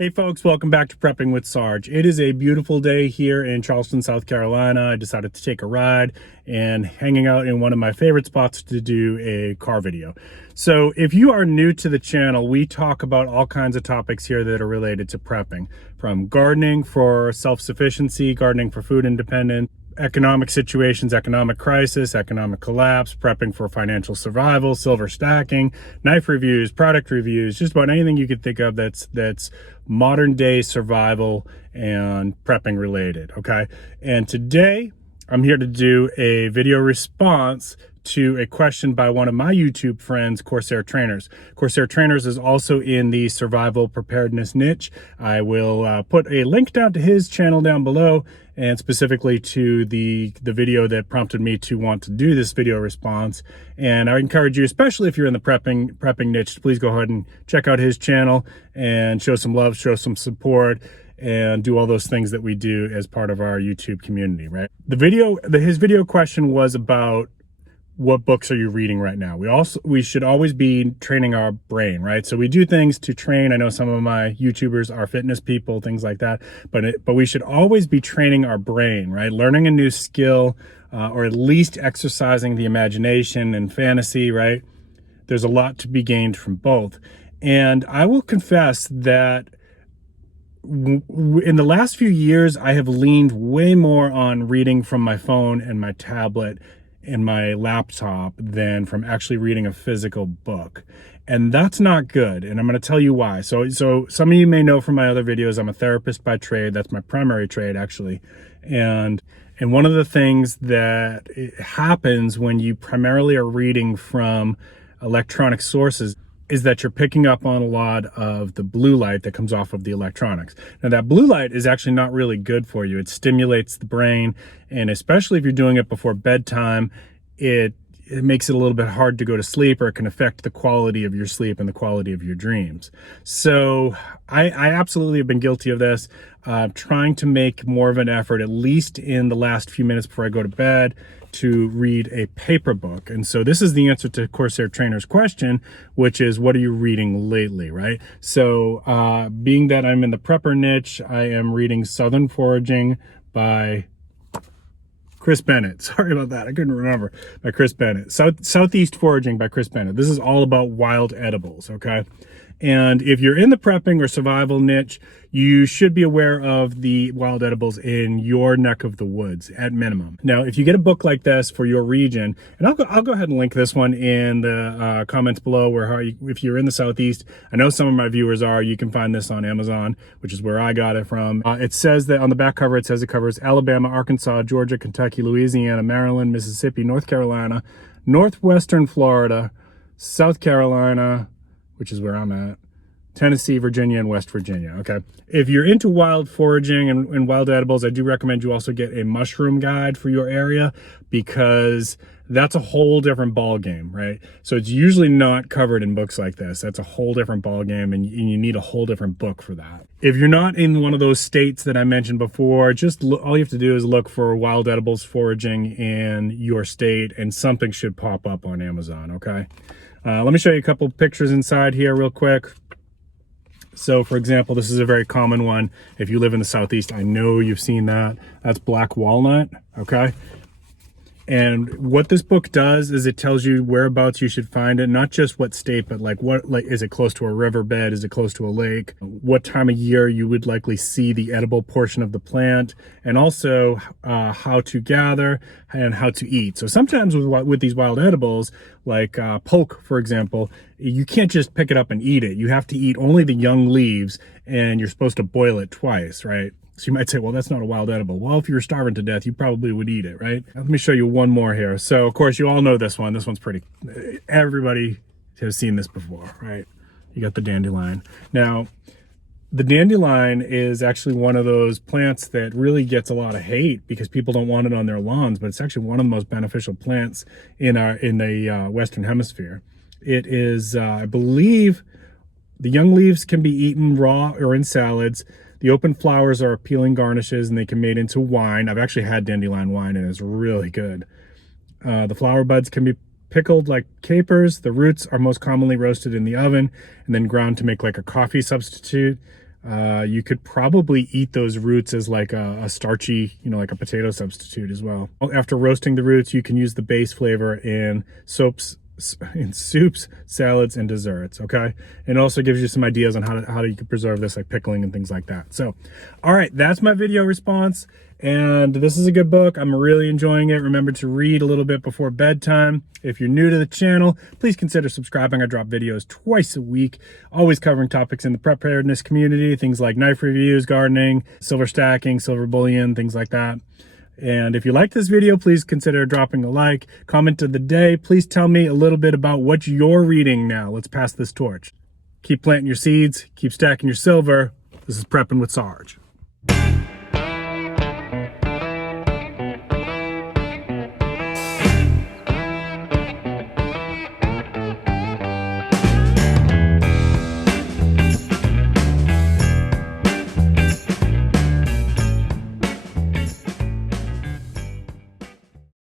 Hey folks, welcome back to Prepping with Sarge. It is a beautiful day here in Charleston, South Carolina. I decided to take a ride and hanging out in one of my favorite spots to do a car video. So if you are new to the channel, we talk about all kinds of topics here that are related to prepping, from gardening for self-sufficiency, gardening for food independence, economic situations, economic crisis, economic collapse, prepping for financial survival, silver stacking, knife reviews, product reviews, just about anything you could think of that's modern day survival and prepping related, okay? And today I'm here to do a video response to a question by one of my YouTube friends, Corsair Trainers. Corsair Trainers is also in the survival preparedness niche. I will put a link down to his channel down below, and specifically to the video that prompted me to want to do this video response. And I encourage you, especially if you're in the prepping niche, to please go ahead and check out his channel and show some love, show some support, and do all those things that we do as part of our YouTube community, right? His video question was about, what books are you reading right now? We should always be training our brain, right? So we do things to train. I know some of my YouTubers are fitness people, things like that, but we should always be training our brain, right? Learning a new skill, or at least exercising the imagination and fantasy, right? There's a lot to be gained from both. And I will confess that in the last few years, I have leaned way more on reading from my phone and my tablet and my laptop than from actually reading a physical book. And that's not good. And I'm going to tell you why. So some of you may know from my other videos, I'm a therapist by trade. That's my primary trade, actually. And one of the things that happens when you primarily are reading from electronic sources is that you're picking up on a lot of the blue light that comes off of the electronics. Now that blue light is actually not really good for you. It stimulates the brain, and especially if you're doing it before bedtime, it makes it a little bit hard to go to sleep, or it can affect the quality of your sleep and the quality of your dreams. So I absolutely have been guilty of this, trying to make more of an effort, at least in the last few minutes before I go to bed, to read a paper book. And so this is the answer to Corsair Trainer's question, which is, what are you reading lately, right? So being that I'm in the prepper niche, I am reading Southern Foraging by Chris Bennett. Sorry about that. I couldn't remember. By Chris Bennett. Southeast Foraging by Chris Bennett. This is all about wild edibles, okay? And if you're in the prepping or survival niche, you should be aware of the wild edibles in your neck of the woods at minimum. Now, if you get a book like this for your region, and I'll go ahead and link this one in the comments below, where if you're in the Southeast, I know some of my viewers are, you can find this on Amazon, which is where I got it from. It says that on the back cover, it says it covers Alabama, Arkansas, Georgia, Kentucky, Louisiana, Maryland, Mississippi, North Carolina, Northwestern Florida, South Carolina, which is where I'm at, Tennessee, Virginia, and West Virginia, okay? If you're into wild foraging and wild edibles, I do recommend you also get a mushroom guide for your area, because that's a whole different ball game, right? So it's usually not covered in books like this. That's a whole different ball game, and you need a whole different book for that. If you're not in one of those states that I mentioned before, just all you have to do is look for wild edibles foraging in your state, and something should pop up on Amazon, okay? Let me show you a couple pictures inside here real quick. So for example, this is a very common one. If you live in the Southeast, I know you've seen that. That's black walnut, okay? And what this book does is it tells you whereabouts you should find it, not just what state, but like is it close to a riverbed? Is it close to a lake? What time of year you would likely see the edible portion of the plant, and also how to gather and how to eat. So sometimes with these wild edibles, like poke, for example, you can't just pick it up and eat it. You have to eat only the young leaves, and you're supposed to boil it twice, right? So you might say, well, that's not a wild edible. Well, if you were starving to death, you probably would eat it, right? Let me show you one more here. So, of course, you all know this one. This one's everybody has seen this before, right? You got the dandelion. Now, the dandelion is actually one of those plants that really gets a lot of hate because people don't want it on their lawns, but it's actually one of the most beneficial plants in the Western Hemisphere. It is, I believe, the young leaves can be eaten raw or in salads. The open flowers are appealing garnishes, and they can be made into wine. I've actually had dandelion wine, and it's really good. The flower buds can be pickled like capers. The roots are most commonly roasted in the oven and then ground to make like a coffee substitute. You could probably eat those roots as like a starchy, like a potato substitute as well. After roasting the roots, you can use the base flavor in soups, salads, and desserts, okay? And it also gives you some ideas on how you could preserve this, like pickling and things like that. So, all right, that's my video response. And this is a good book. I'm really enjoying it. Remember to read a little bit before bedtime. If you're new to the channel, please consider subscribing. I drop videos twice a week, always covering topics in the preparedness community, things like knife reviews, gardening, silver stacking, silver bullion, things like that. And if you like this video, please consider dropping a like. Comment of the day. Please tell me a little bit about what you're reading now. Let's pass this torch. Keep planting your seeds. Keep stacking your silver. This is Prepping with Sarge.